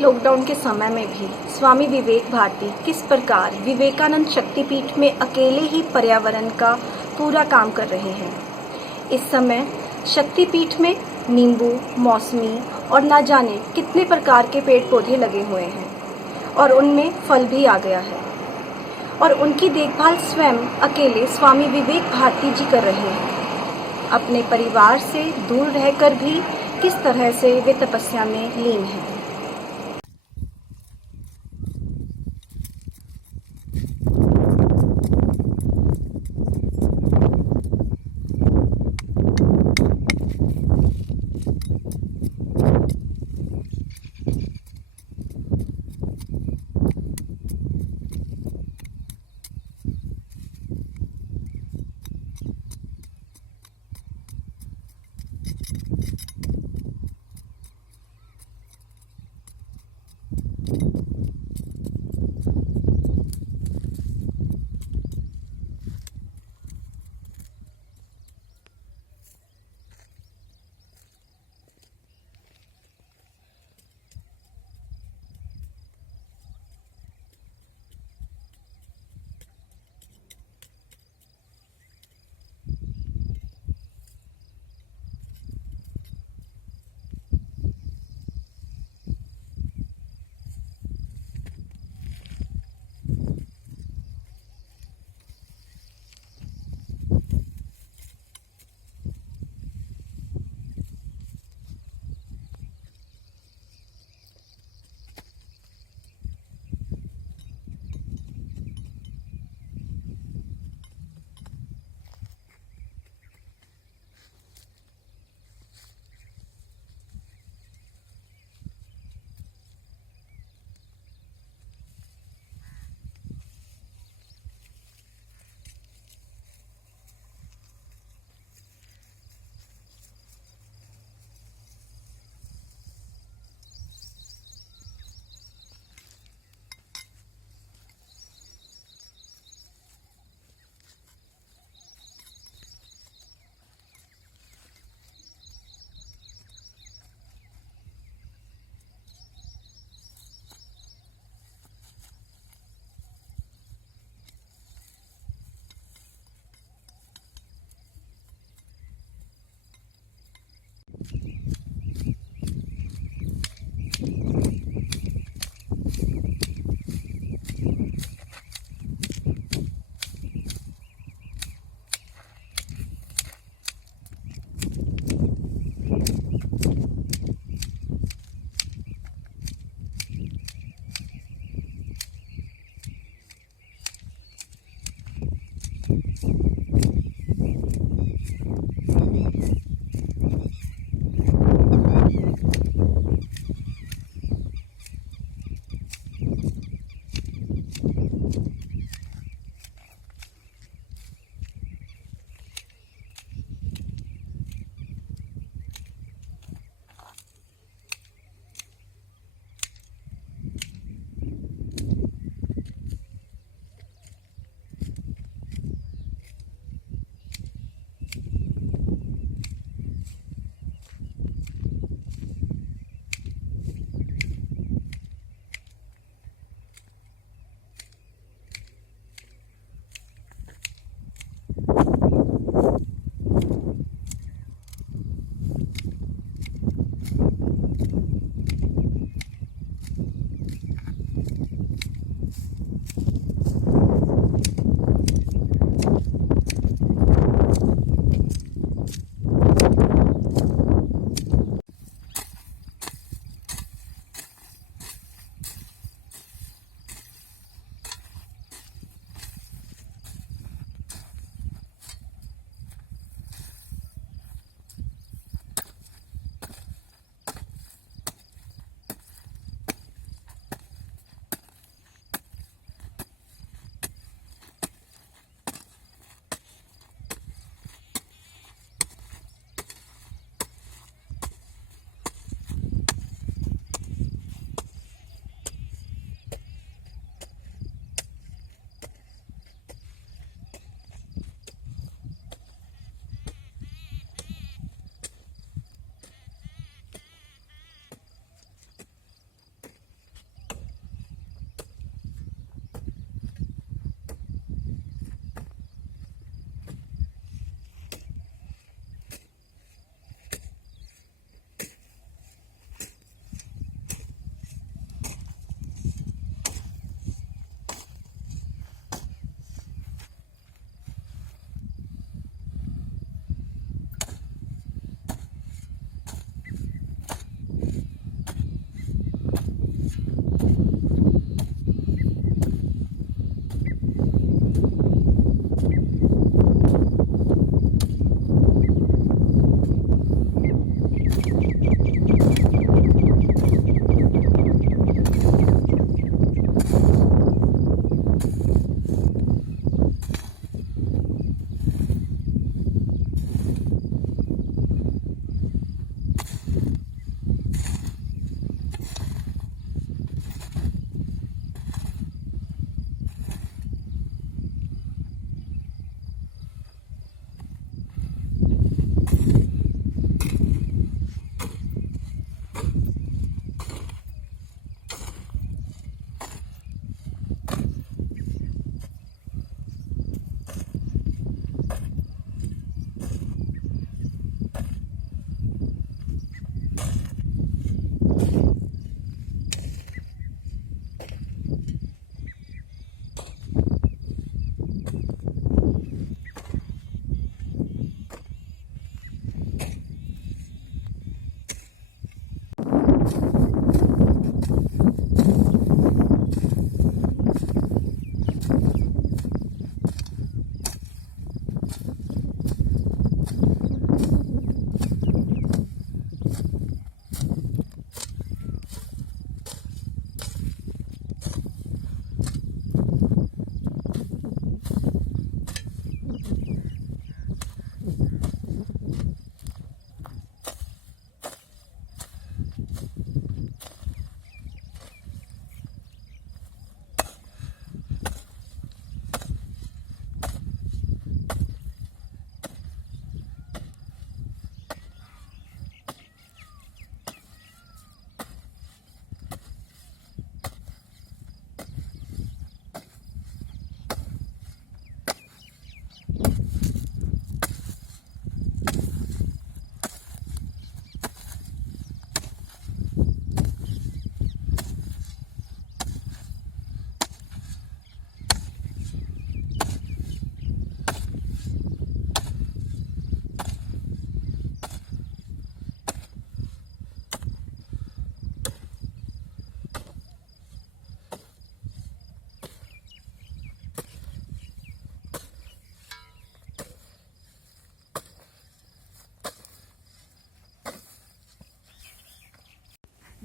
Lockdown के समय में भी स्वामी विवेक भारती किस प्रकार विवेकानंद शक्तिपीठ में अकेले ही पर्यावरण का पूरा काम कर रहे हैं। इस समय शक्तिपीठ में नींबू, मौसमी और ना जाने कितने प्रकार के पेड़ पौधे लगे हुए हैं और उनमें फल भी आ गया है और उनकी देखभाल स्वयं अकेले स्वामी विवेक भारती जी कर रहे हैं। अपने परिवार से दूर रहकर भी किस तरह से वे तपस्या में लीन हैं।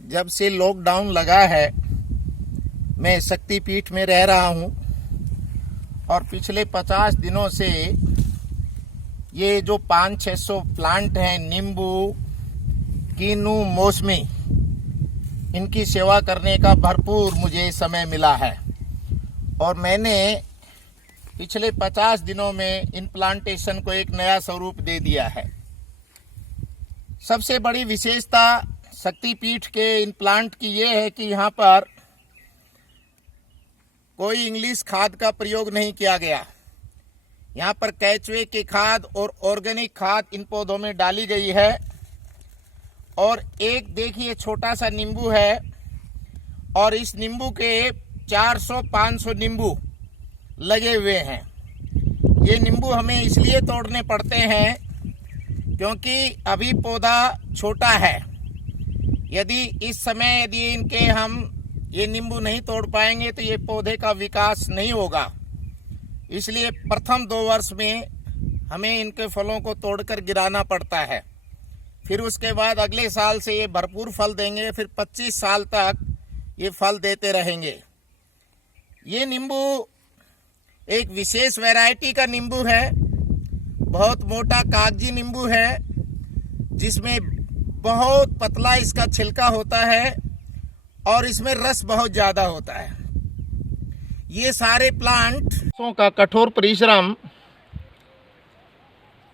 जब से लॉकडाउन लगा है मैं शक्तिपीठ में रह रहा हूं और पिछले 50 दिनों से ये जो 500-600 प्लांट हैं, नींबू, कीनू, मौसमी, इनकी सेवा करने का भरपूर मुझे समय मिला है और मैंने पिछले 50 दिनों में इन प्लांटेशन को एक नया स्वरूप दे दिया है। सबसे बड़ी विशेषता शक्तिपीठ के इन प्लांट की ये है कि यहाँ पर कोई इंग्लिश खाद का प्रयोग नहीं किया गया। यहाँ पर केचुए की खाद और ऑर्गेनिक खाद इन पौधों में डाली गई है। और एक देखिए छोटा सा नींबू है और इस नींबू के 400-500 नींबू लगे हुए हैं। ये नींबू हमें इसलिए तोड़ने पड़ते हैं क्योंकि अभी पौधा छोटा है। यदि इस समय इनके हम ये नींबू नहीं तोड़ पाएंगे तो ये पौधे का विकास नहीं होगा। इसलिए प्रथम 2 वर्ष में हमें इनके फलों को तोड़कर गिराना पड़ता है। फिर उसके बाद अगले साल से ये भरपूर फल देंगे, फिर 25 साल तक ये फल देते रहेंगे। ये नींबू एक विशेष वैरायटी का नींबू है, बहुत मोटा कागजी नींबू है जिसमें बहुत पतला इसका छिलका होता है और इसमें रस बहुत ज्यादा होता है। ये सारे प्लांट का कठोर परिश्रम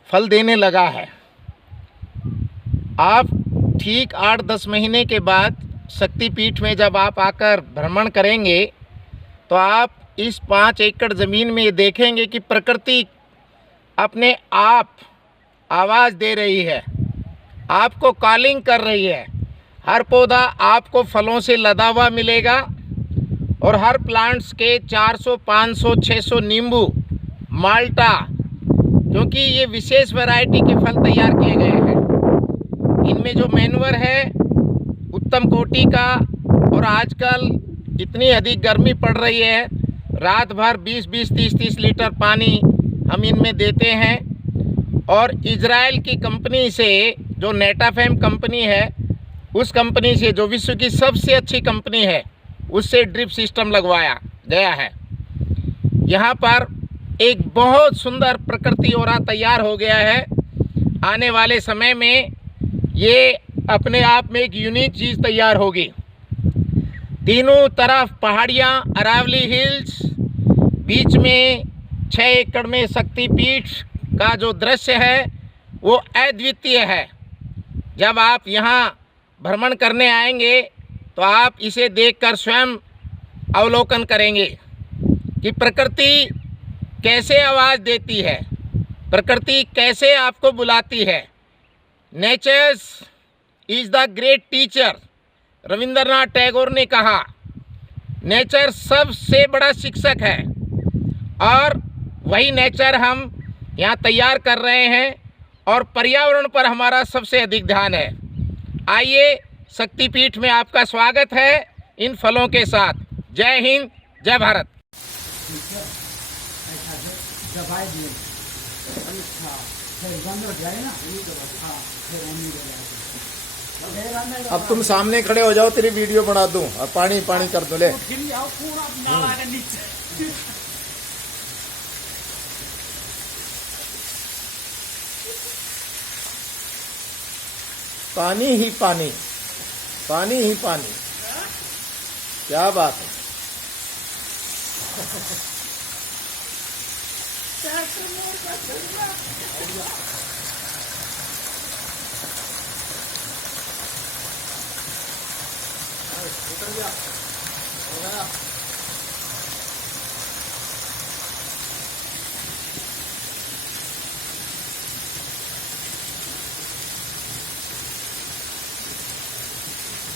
फल देने लगा है। आप ठीक 8-10 महीने के बाद शक्तिपीठ में जब आप आकर भ्रमण करेंगे तो आप इस 5 एकड़ ज़मीन में ये देखेंगे कि प्रकृति अपने आप आवाज़ दे रही है, आपको कॉलिंग कर रही है। हर पौधा आपको फलों से लदा हुआ मिलेगा और हर प्लांट्स के 400, 500, 600 नींबू, माल्टा, क्योंकि ये विशेष वैरायटी के फल तैयार किए गए हैं। इनमें जो मैन्योर है उत्तम कोटि का और आजकल इतनी अधिक गर्मी पड़ रही है, रात भर 20-20, 30-30 लीटर पानी हम इनमें देते हैं। और इजराइल की कंपनी से जो नेटाफेम कंपनी है, उस कंपनी से जो विश्व की सबसे अच्छी कंपनी है, उससे ड्रिप सिस्टम लगवाया गया है। यहाँ पर एक बहुत सुंदर प्रकृति ओरा तैयार हो गया है। आने वाले समय में ये अपने आप में एक यूनिक चीज़ तैयार होगी। तीनों तरफ पहाड़ियाँ, अरावली हिल्स, बीच में 6 एकड़ में शक्तिपीठ का जो दृश्य है वो अद्वितीय है। जब आप यहाँ भ्रमण करने आएंगे तो आप इसे देखकर स्वयं अवलोकन करेंगे कि प्रकृति कैसे आवाज़ देती है, प्रकृति कैसे आपको बुलाती है। Nature's is the great teacher, Rabindranath Tagore ने कहा। नेचर सबसे बड़ा शिक्षक है और वही नेचर हम यहाँ तैयार कर रहे हैं और पर्यावरण पर हमारा सबसे अधिक ध्यान है। आइए, शक्तिपीठ में आपका स्वागत है इन फलों के साथ। जय हिंद, जय भारत। अब तुम सामने खड़े हो जाओ, तेरी वीडियो बना दूं और पानी कर दो। ले पानी ही पानी, पानी ही पानी। क्या बात है।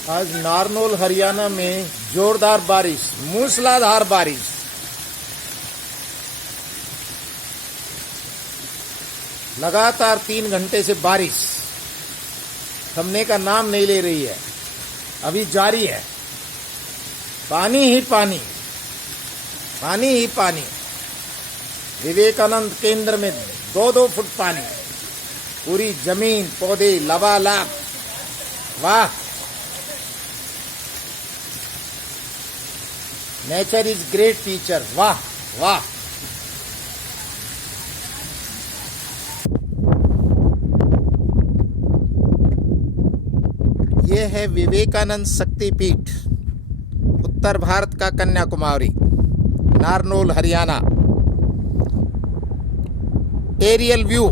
आज नारनौल हरियाणा में जोरदार बारिश, मूसलाधार बारिश। लगातार 3 घंटे से बारिश थमने का नाम नहीं ले रही है, अभी जारी है। पानी ही पानी, पानी ही पानी। विवेकानंद केंद्र में 2-2 फुट पानी, पूरी जमीन, पौधे लबालब। वाह, नेचर इज ग्रेट टीचर। वाह वाह। ये है विवेकानंद शक्तिपीठ, उत्तर भारत का कन्याकुमारी, नारनौल, हरियाणा। एरियल व्यू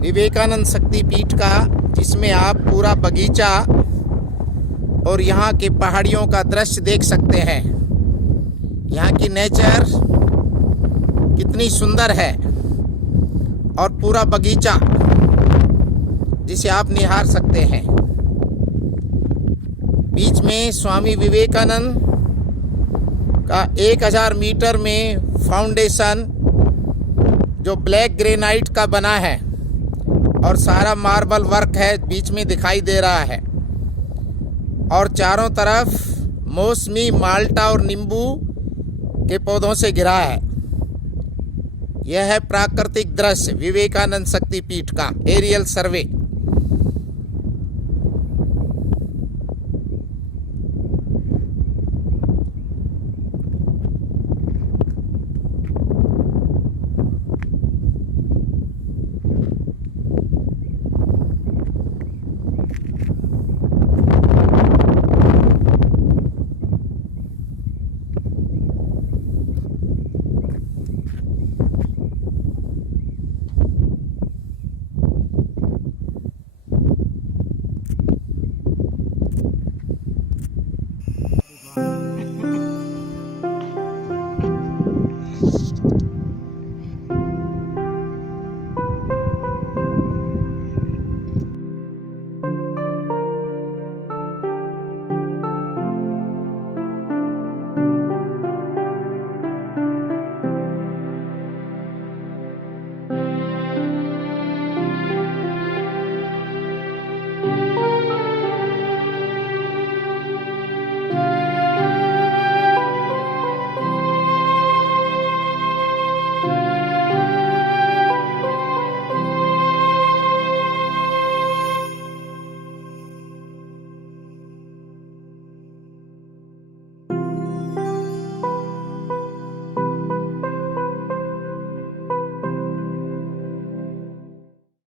विवेकानंद शक्तिपीठ का, जिसमें आप पूरा बगीचा और यहाँ के पहाड़ियों का दृश्य देख सकते हैं। यहाँ की नेचर कितनी सुंदर है और पूरा बगीचा जिसे आप निहार सकते हैं। बीच में स्वामी विवेकानंद का 1000 मीटर में फाउंडेशन जो ब्लैक ग्रेनाइट का बना है और सारा मार्बल वर्क है, बीच में दिखाई दे रहा है। और चारों तरफ मौसमी, माल्टा और नींबू के पौधों से घिरा है। यह है प्राकृतिक दृश्य विवेकानंद शक्तिपीठ का एरियल सर्वे।